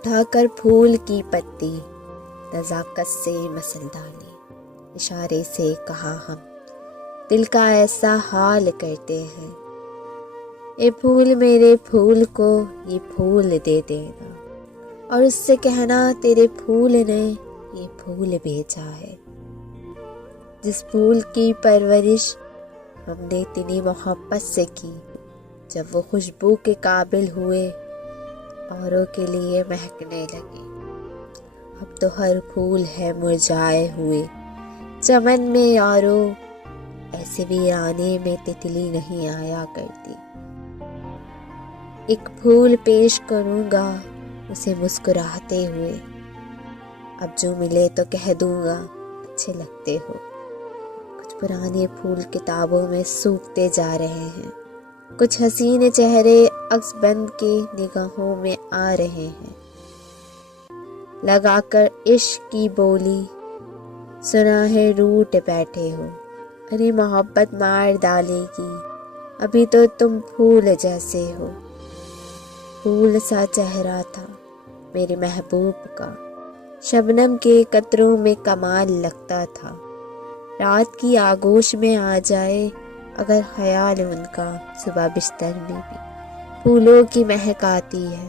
اٹھا کر پھول کی پتی نزاکت سے مسل ڈالی، اشارے سے کہا ہم دل کا ایسا حال کرتے ہیں، اے پھول میرے پھول کو یہ پھول دے دینا، اور اس سے کہنا تیرے پھول نے یہ پھول بھیجا ہے۔ جس پھول کی پرورش ہم نے اتنی محبت سے کی، جب وہ خوشبو کے قابل ہوئے اوروں کے لیے مہکنے لگے، اب تو ہر پھول ہے مرجھائے ہوئے چمن میں یارو، ایسے ویرانے میں تتلی نہیں آیا کرتی۔ ایک پھول پیش کروں گا اسے مسکراتے ہوئے، اب جو ملے تو کہہ دوں گا اچھے لگتے ہو۔ کچھ پرانے پھول کتابوں میں سوکھتے جا رہے ہیں، کچھ حسین چہرے عکس بند کے نگاہوں میں آ رہے ہیں۔ لگا کر عشق کی بولی سنا ہے روٹ بیٹھے ہو، ارے محبت مار ڈالے گی، ابھی تو تم پھول جیسے ہو۔ پھول سا چہرہ تھا میرے محبوب کا، شبنم کے قطروں میں کمال لگتا تھا، رات کی آغوش میں آ جائے اگر خیال ان کا، صبح بستر میں بھی پھولوں کی مہک آتی ہے۔